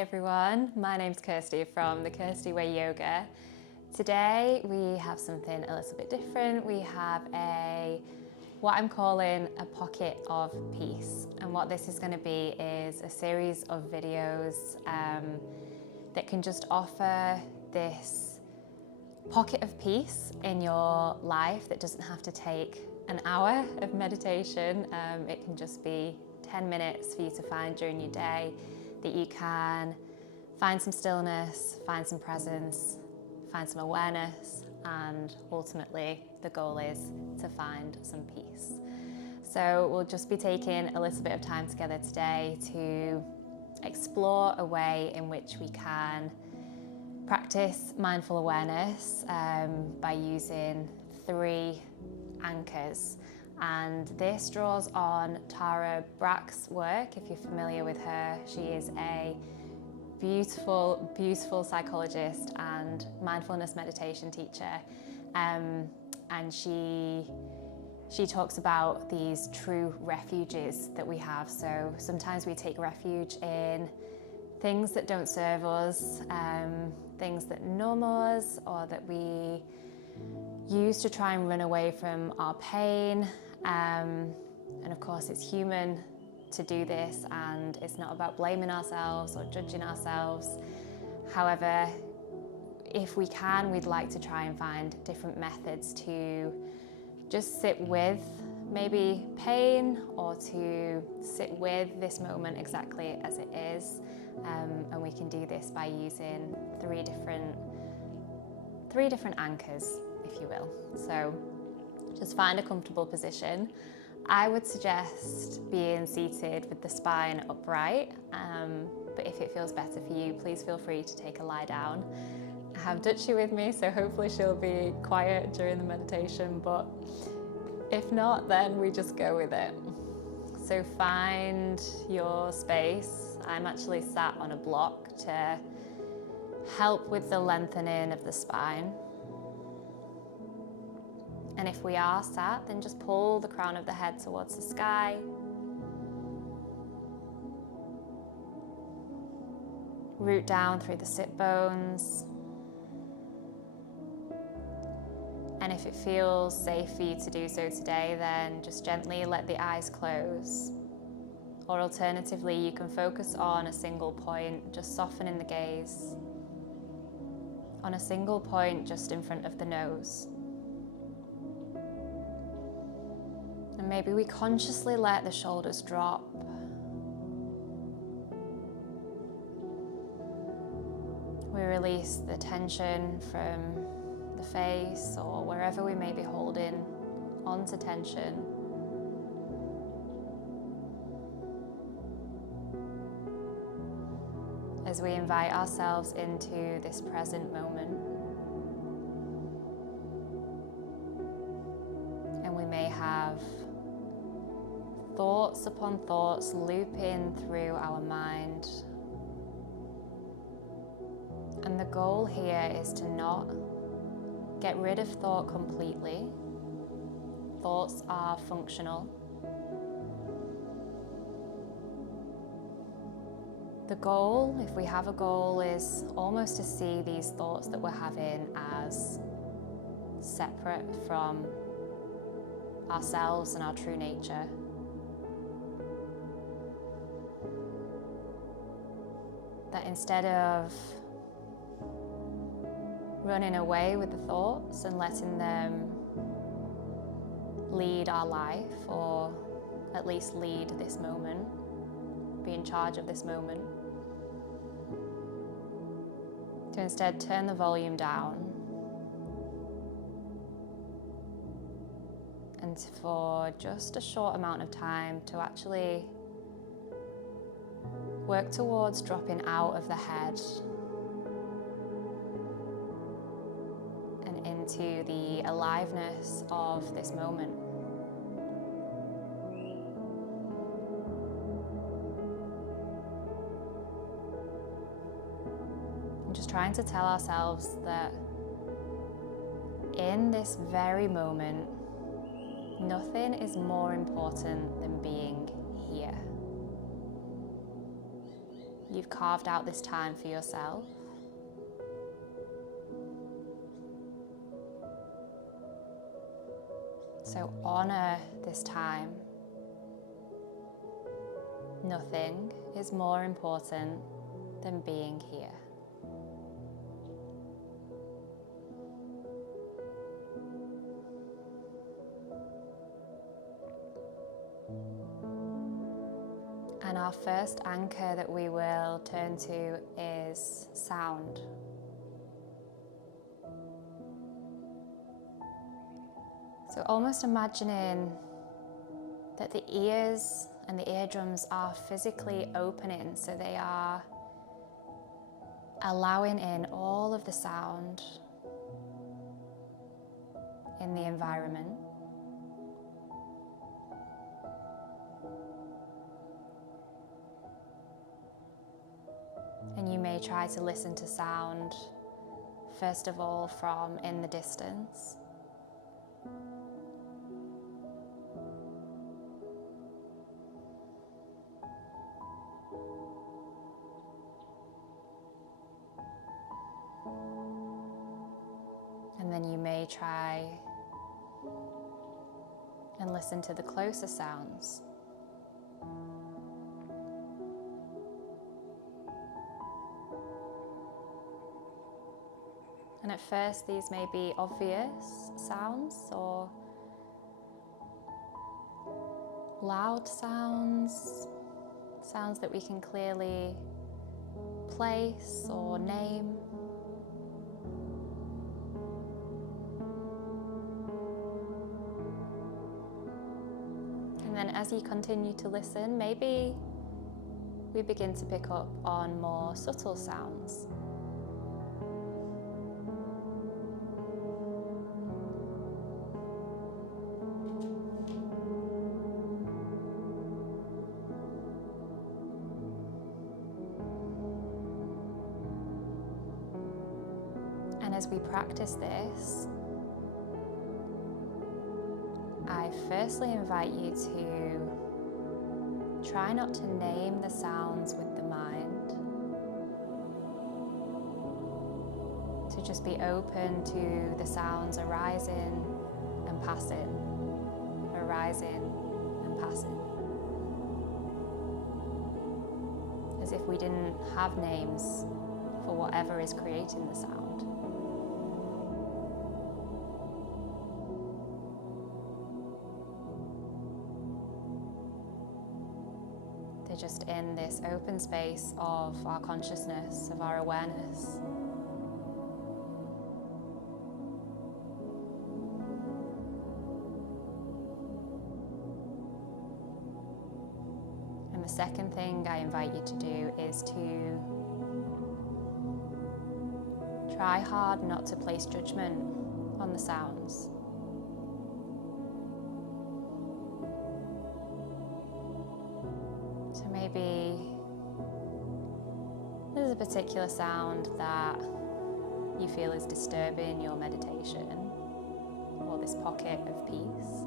Hi everyone, my name's Kirsty from the Kirsty Way Yoga. Today we have something a little bit different. We have what I'm calling a pocket of peace, and what this is going to be is a series of videos that can just offer this pocket of peace in your life that doesn't have to take an hour of meditation. It can just be 10 minutes for you to find during your day that you can find some stillness, find some presence, find some awareness, and ultimately the goal is to find some peace. So we'll just be taking a little bit of time together today to explore a way in which we can practice mindful awareness by using 3 anchors. And this draws on Tara Brach's work. If you're familiar with her, she is a beautiful, beautiful psychologist and mindfulness meditation teacher. And she talks about these true refuges that we have. So sometimes we take refuge in things that don't serve us, things that numb us, or that we use to try and run away from our pain. And of course it's human to do this, and it's not about blaming ourselves or judging ourselves. However, if we can, we'd like to try and find different methods to just sit with maybe pain, or to sit with this moment exactly as it is. And we can do this by using three different anchors, if you will. So just find a comfortable position. I would suggest being seated with the spine upright, but if it feels better for you, please feel free to take a lie down. I have Dutchie with me, so hopefully she'll be quiet during the meditation, but if not, then we just go with it. So find your space. I'm actually sat on a block to help with the lengthening of the spine. And if we are sat, then just pull the crown of the head towards the sky. Root down through the sit bones. And if it feels safe for you to do so today, then just gently let the eyes close. Or alternatively, you can focus on a single point, just softening the gaze on a single point just in front of the nose. And maybe we consciously let the shoulders drop. We release the tension from the face or wherever we may be holding onto tension. As we invite ourselves into this present moment. And we may have thoughts upon thoughts looping through our mind. And the goal here is to not get rid of thought completely. Thoughts are functional. The goal, if we have a goal, is almost to see these thoughts that we're having as separate from ourselves and our true nature. That instead of running away with the thoughts and letting them lead our life, or at least lead this moment, be in charge of this moment, to instead turn the volume down and for just a short amount of time to actually work towards dropping out of the head and into the aliveness of this moment. And just trying to tell ourselves that in this very moment, nothing is more important than being here. you've carved out this time for yourself. So honor this time. Nothing is more important than being here. And our first anchor that we will turn to is sound. So almost imagining that the ears and the eardrums are physically opening, so they are allowing in all of the sound in the environment. And you may try to listen to sound, first of all, from in the distance. And then you may try and listen to the closer sounds. And at first these may be obvious sounds or loud sounds, sounds that we can clearly place or name. And then as you continue to listen, maybe we begin to pick up on more subtle sounds. And as we practice this, I firstly invite you to try not to name the sounds with the mind, to just be open to the sounds arising and passing, arising and passing. As if we didn't have names for whatever is creating the sound. They're just in this open space of our consciousness, of our awareness. And the second thing I invite you to do is to try hard not to place judgment on the sounds. So maybe there's a particular sound that you feel is disturbing your meditation, or this pocket of peace.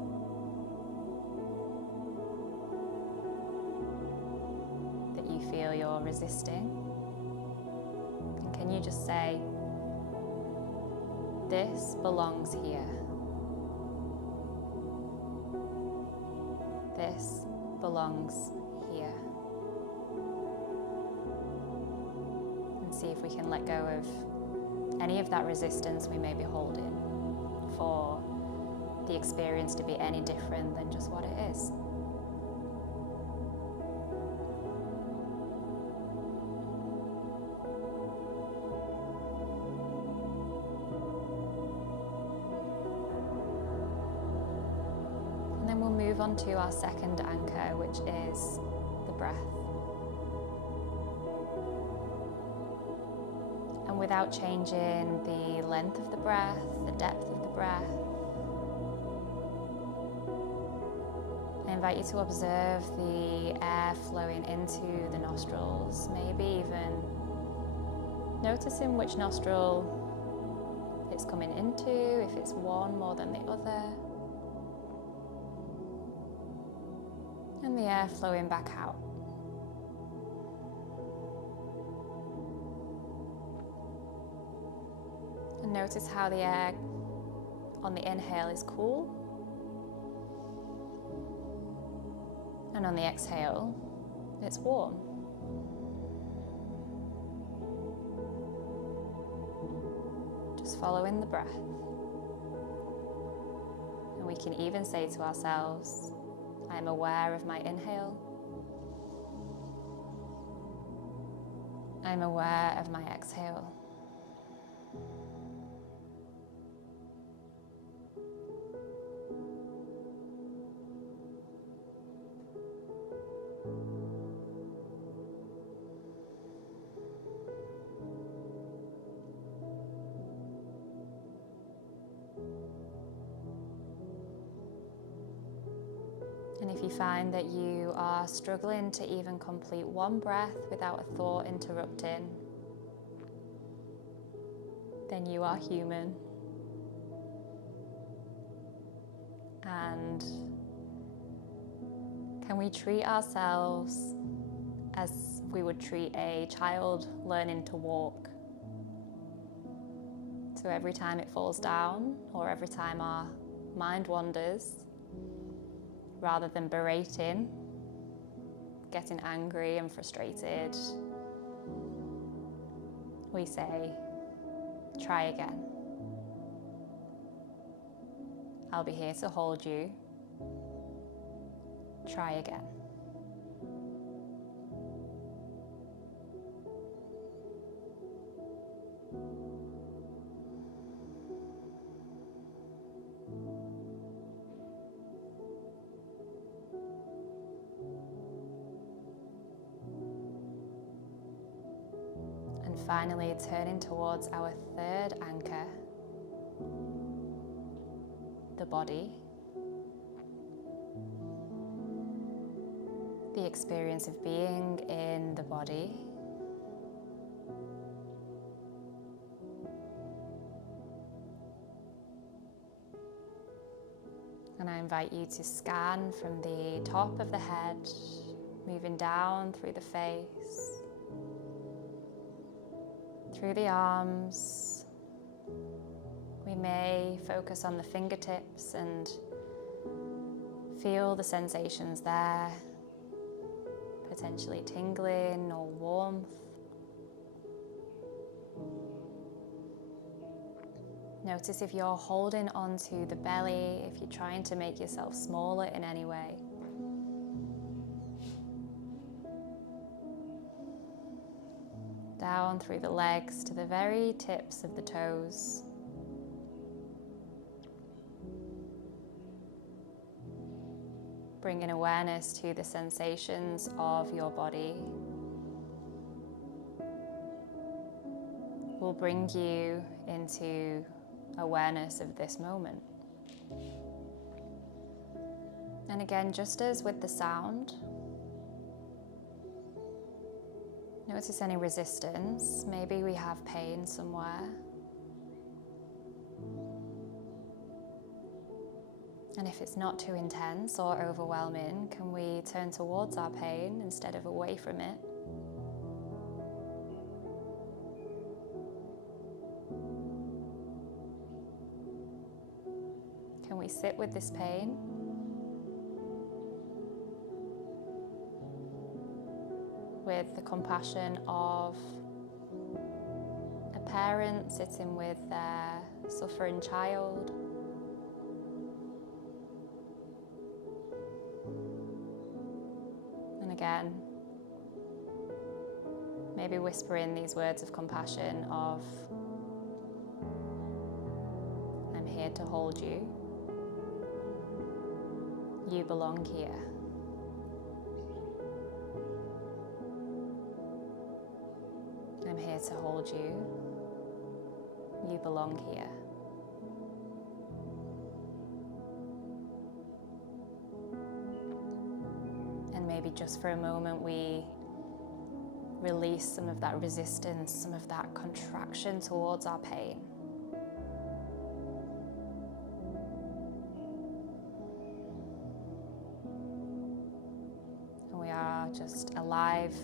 That you feel you're resisting. And can you just say, this belongs here. This belongs here. And see if we can let go of any of that resistance we may be holding for the experience to be any different than just what it is. And then we'll move on to our second anchor, which is the breath. And without changing the length of the breath, the depth of the breath, I invite you to observe the air flowing into the nostrils, maybe even noticing which nostril it's coming into, if it's one more than the other. And the air flowing back out. Notice how the air on the inhale is cool, and on the exhale, it's warm. Just following the breath. And we can even say to ourselves, I'm aware of my inhale. I'm aware of my exhale. And if you find that you are struggling to even complete one breath without a thought interrupting, then you are human. And can we treat ourselves as we would treat a child learning to walk? So every time it falls down, or every time our mind wanders, rather than berating, getting angry and frustrated, we say, try again. I'll be here to hold you. Try again. And finally, turning towards our third anchor, the body. The experience of being in the body. And I invite you to scan from the top of the head, moving down through the face, through the arms. We may focus on the fingertips and feel the sensations there, potentially tingling or warmth. Notice if you're holding onto the belly, if you're trying to make yourself smaller in any way. Down through the legs to the very tips of the toes. Bringing awareness to the sensations of your body. Will bring you into awareness of this moment. And again, just as with the sound, notice any resistance. Maybe we have pain somewhere. And if it's not too intense or overwhelming, can we turn towards our pain instead of away from it? Can we sit with this pain? With the compassion of a parent sitting with their suffering child. And again, maybe whispering these words of compassion of, I'm here to hold you. You belong here. I'm here to hold you. You belong here. And maybe just for a moment we release some of that resistance, some of that contraction towards our pain. And we are just alive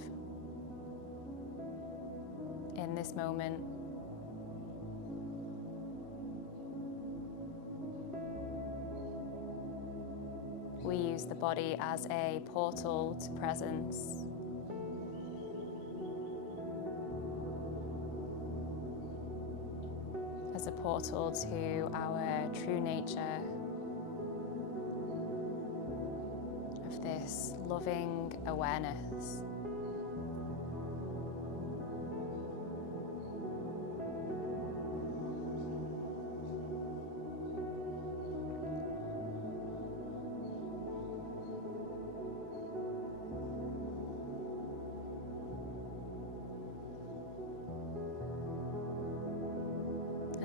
in this moment, we use the body as a portal to presence. As a portal to our true nature of this loving awareness.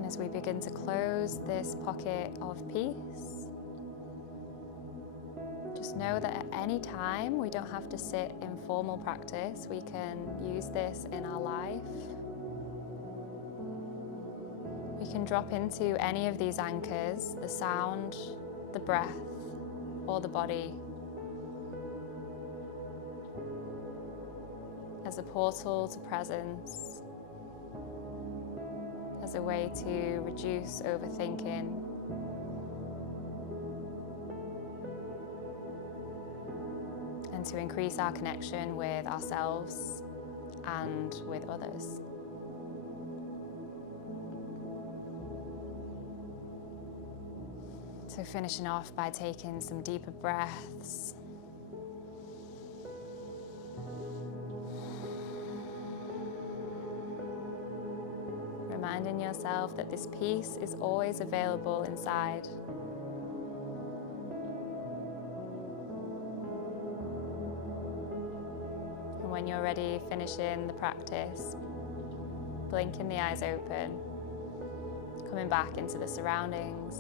As we begin to close this pocket of peace, just know that at any time we don't have to sit in formal practice. We can use this in our life. We can drop into any of these anchors, the sound, the breath, or the body, as a portal to presence, as a way to reduce overthinking, and to increase our connection with ourselves and with others. So finishing off by taking some deeper breaths. Reminding yourself that this peace is always available inside. And when you're ready, finishing the practice, blinking the eyes open, coming back into the surroundings.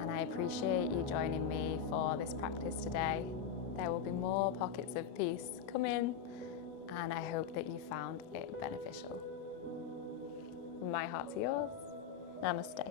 And I appreciate you joining me for this practice today. There will be more pockets of peace coming, and I hope that you found it beneficial. From my heart to yours, namaste.